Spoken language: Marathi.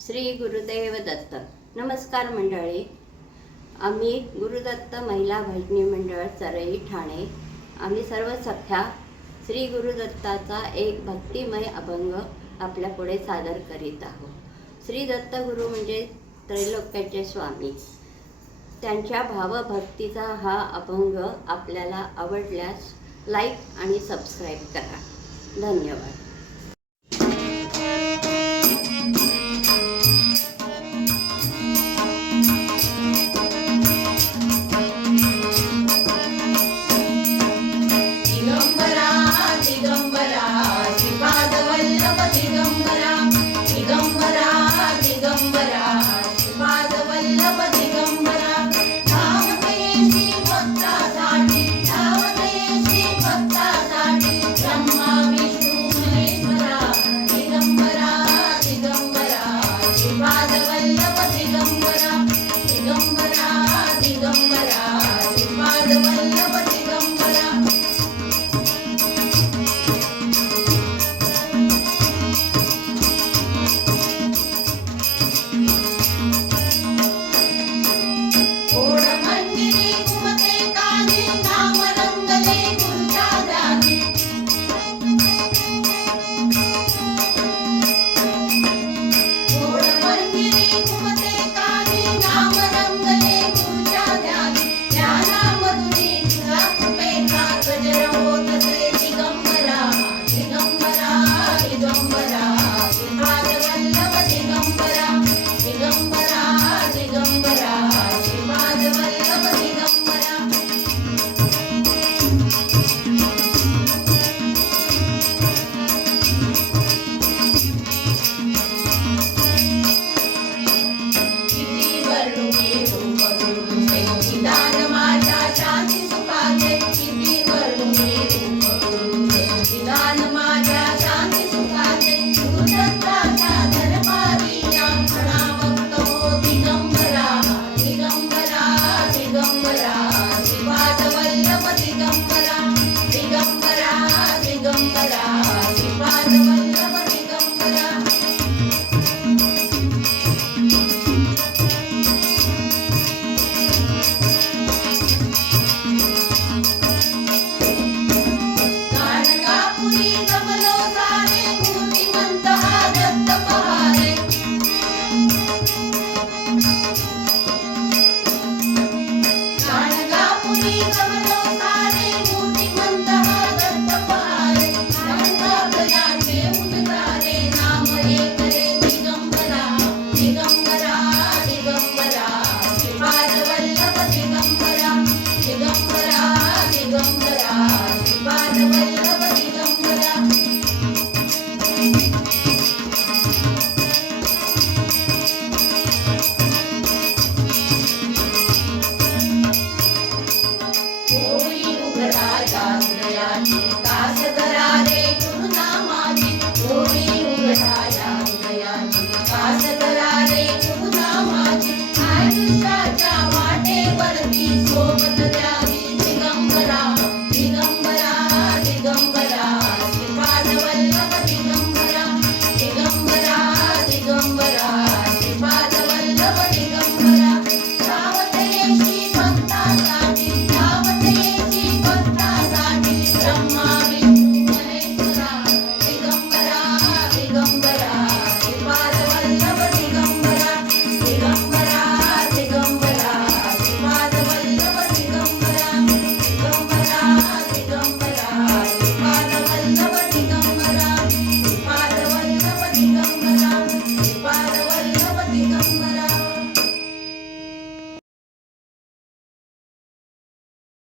श्री गुरुदेव दत्त. नमस्कार मंडळी. आम्ही गुरुदत्त महिला भजनी मंडळ चरई ठाणे, आम्ही सर्व सख्या श्री गुरुदत्ताचा एक भक्तिमय अभंग आपल्या पुढे सादर करीत आहोत. श्री दत्त गुरु म्हणजे त्रैलोक्याचे स्वामी. त्यांच्या भावभक्तीचा हा अभंग आपल्याला आवडल्यास लाईक आणि सबस्क्राईब करा. धन्यवाद. दिगंबरा दिगंबरा दिगंबरा